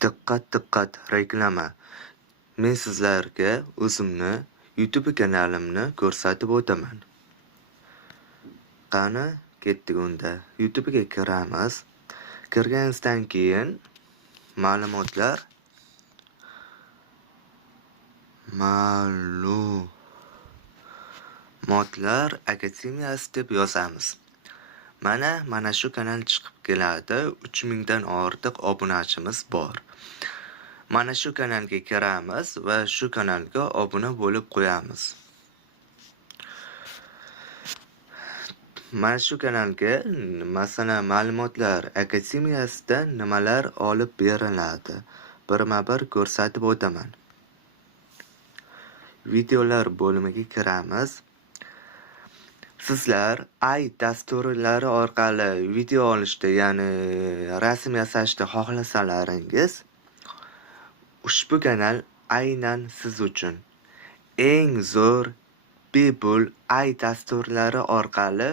Diqqat reklama. Men sizlarga o'zimni YouTube kanalimni ko'rsatib o'taman. Qani, ketdik unda. YouTube ga kiramiz. Kirganingizdan keyin ma'lumotlar akademiyasi deb yozamiz. Mana shu kanal chiqib keladi. 3000 dan ortiq obunachimiz bor. Mana shu kanalga kiramiz va shu kanalga obuna bo'lib qo'yamiz. Mana shu kanalga masalan ma'lumotlar akademiyasida nimalar olib beriladi, birma-bir ko'rsatib o'taman. Videolar bo'limiga kiramiz. Sizlar dasturlari orqali video olishda, ya'ni rasm yasashda xohlasalaringiz, ushbu kanal aynan siz uchun. Eng zo'r bepul dasturlari orqali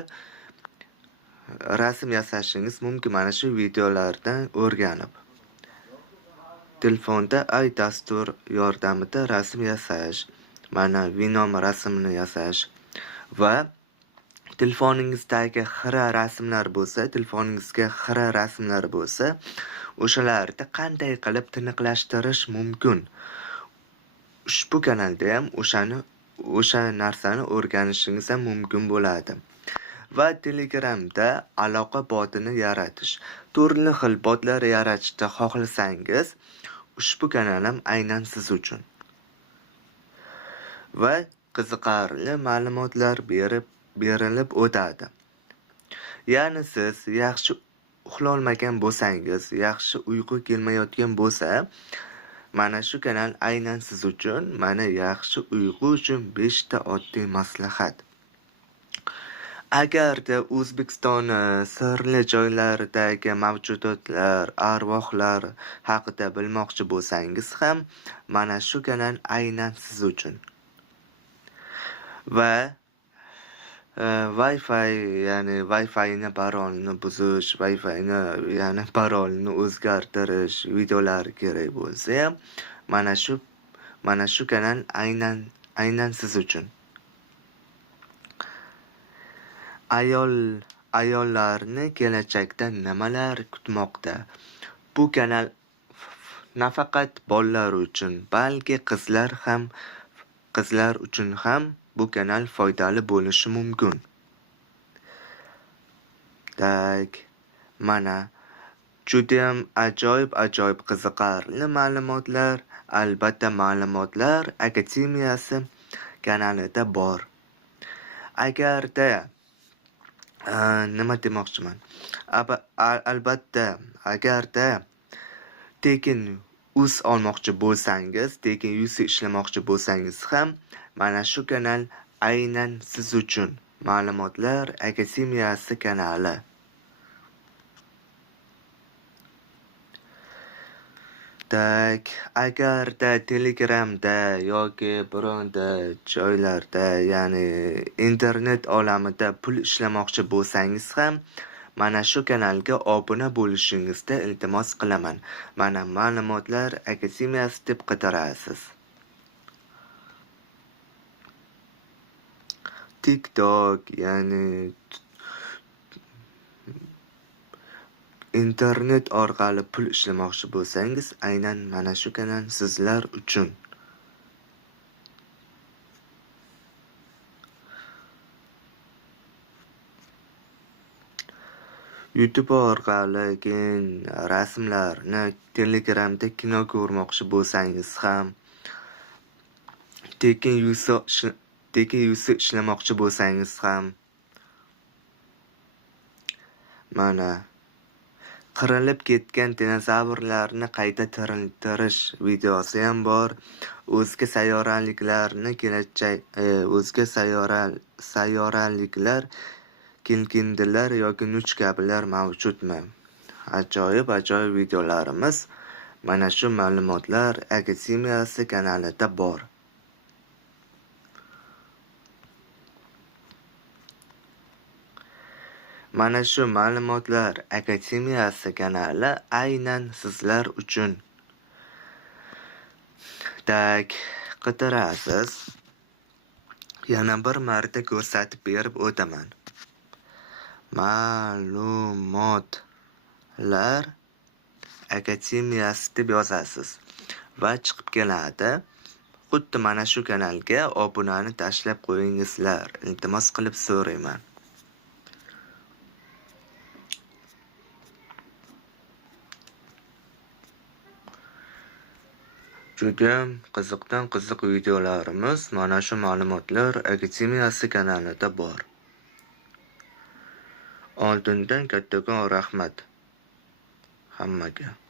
rasm yasashingiz mumkin. Mana shu videolardan o'rganib, telefonda dastur yordamida rasm yasash, mana Venom rasmini yasash va telefoningizga xira rasmlar bo'lsa, o'shalarni qanday qilib tiniqlashtirish mumkin. Ushbu kanalda ham o'sha narsani o'rganishingiz ham mumkin bo'ladi. Va Telegramda aloqa botini yaratish. Turli xil botlar yaratishni xohlasangiz, ushbu kanal ham aynan siz uchun. Va qiziqarli ma'lumotlar berilib o'tadi. Ya'ni siz yaxshi uxlolmagan bo'lsangiz, yaxshi uyqu kelmayotgan bo'lsa, mana shu kanal aynan siz uchun. Mana yaxshi uyqu uchun 5 ta oddiy maslahat. Agarda O'zbekiston sirli joylaridagi mavjudotlar, arvohlar haqida bilmoqchi bo'lsangiz ham, mana shu kanal aynan siz uchun. Va Wi-Fi parolini buzish, parolini o'zgartirish videolari kerak bo'lsa ham, mana shu kanal aynan siz uchun. Ayollarni kelajakda nimalar kutmoqda? Bu kanal nafaqat bolalar uchun, balki qizlar uchun ham bu kanal foydali bo'lishi mumkin. Mana juda ham ajoyib qiziqarli ma'lumotlar, albatta ma'lumotlar akademiyasi kanalida bor. Agarda nima demoqchiman? Albatta, agarda tekin yuz olmoqchi bo'lsangiz, tekin yuz ishlamoqchi bo'lsangiz ham, mana shu kanal aynan siz uchun. Ma'lumotlar akademiyasi kanali. Agarda Telegramda yoki bironda joylarda, ya'ni internet olamida pul ishlamoqchi bo'lsangiz ham, mana shu kanalga obuna bo'lishingizni iltimos qilaman. Mana ma'lumotlar akademiyasi deb qidirasiz. TikTok, ya'ni internet orqali pul ishlamoqchi bo'lsangiz, aynan mana shu kanal sizlar uchun. YouTube orqali keyin rasmlarni, Telegramda kino ko'rmoqchi bo'lsangiz ham, tekin yuz ishlamoqchi bo'lsangiz ham, mana qirilib ketgan dinozavrlarni qayta tirintirish videosi ham bor. O'zga sayyoraliklar, kinkindilar yoki nuch kabilar mavjudmi? Ajoyib videolarimiz mana shu ma'lumotlar akademiyasi kanalida bor. Mana shu ma'lumotlar akademiyasi kanali aynan sizlar uchun. Tak, qidirasiz. Yana bir marta ko'rsatib berib o'taman. Ma'lumotlar akademiyasi deb yozasiz va chiqib keladi. Xuddi mana shu kanalga obunani tashlab qo'yingizlar. Iltimos qilib so'rayman. Juda qiziqdan qiziq videolarimiz mana shu Ma'lumotlar akademiyasi kanalida bor. Oldindan kattakon rahmat hammaga.